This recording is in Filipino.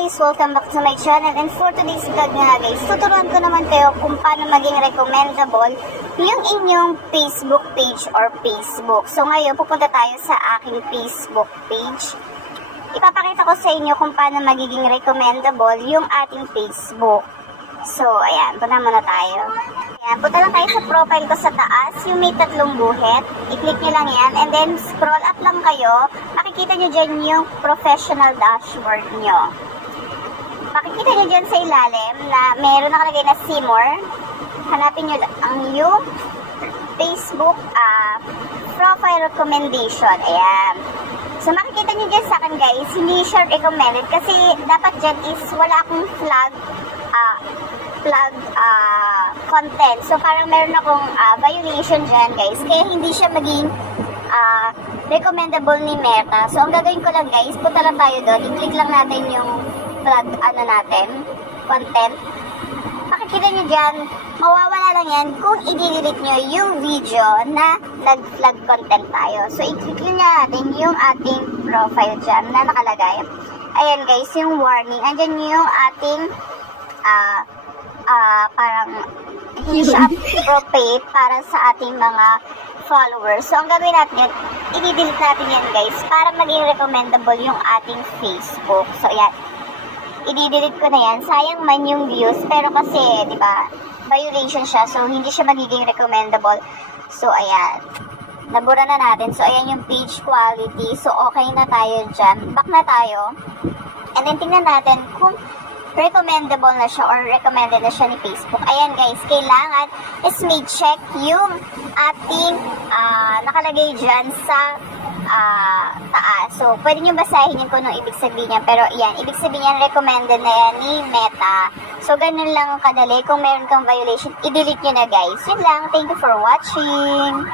guys! Welcome back to my channel, and for today's vlog nga guys, tuturuan ko naman kayo kung paano maging recommendable yung inyong Facebook page or Facebook. So ngayon, pupunta tayo sa aking Facebook page. Ipapakita ko sa inyo kung paano magiging recommendable yung ating Facebook. So ayan, punta muna tayo. Ayan, punta lang tayo sa profile ko sa taas, yung may tatlong guhit. I-click nyo lang yan, and then scroll up lang kayo. Makikita nyo dyan yung professional dashboard nyo. Makikita nyo dyan sa ilalim na meron nakalagay na see more. Hanapin nyo ang yung Facebook profile recommendation. Ayan. So makikita nyo dyan sa akin guys, hindi siya recommended kasi dapat dyan is wala akong flag content. So parang meron akong violation dyan guys. Kaya hindi siya maging recommendable ni Meta. So ang gagawin ko lang guys, punta lang tayo doon. I-click lang natin yung flag content. Makikita nyo dyan, mawawala lang yan kung i-delete nyo yung video na nag-flag content tayo. So i-click nyo natin yung ating profile dyan na nakalagay. Ayan guys, yung warning. Andyan yung ating parang hindi siya appropriate para sa ating mga followers. So, ang gagawin natin yan, i-delete natin yan guys para maging recommendable yung ating Facebook. So, yan. I-delete ko na yan. Sayang man yung views, pero kasi, di ba, violation siya. So, hindi siya magiging recommendable. So, ayan. Nabura na natin. So, ayan yung page quality. So, okay na tayo dyan. Back na tayo. And then, tingnan natin kung recommendable na siya or recommended na siya ni Facebook. Ayan guys, kailangan is may check yung ating nakalagay dyan sa taas. So, pwede nyo basahin yun kung anong ibig sabihin niya. Pero yan, ibig sabihin yan, recommended na yan ni Meta. So, ganun lang kadali. Kung meron kang violation, i-delete nyo na guys. Yun lang. Thank you for watching.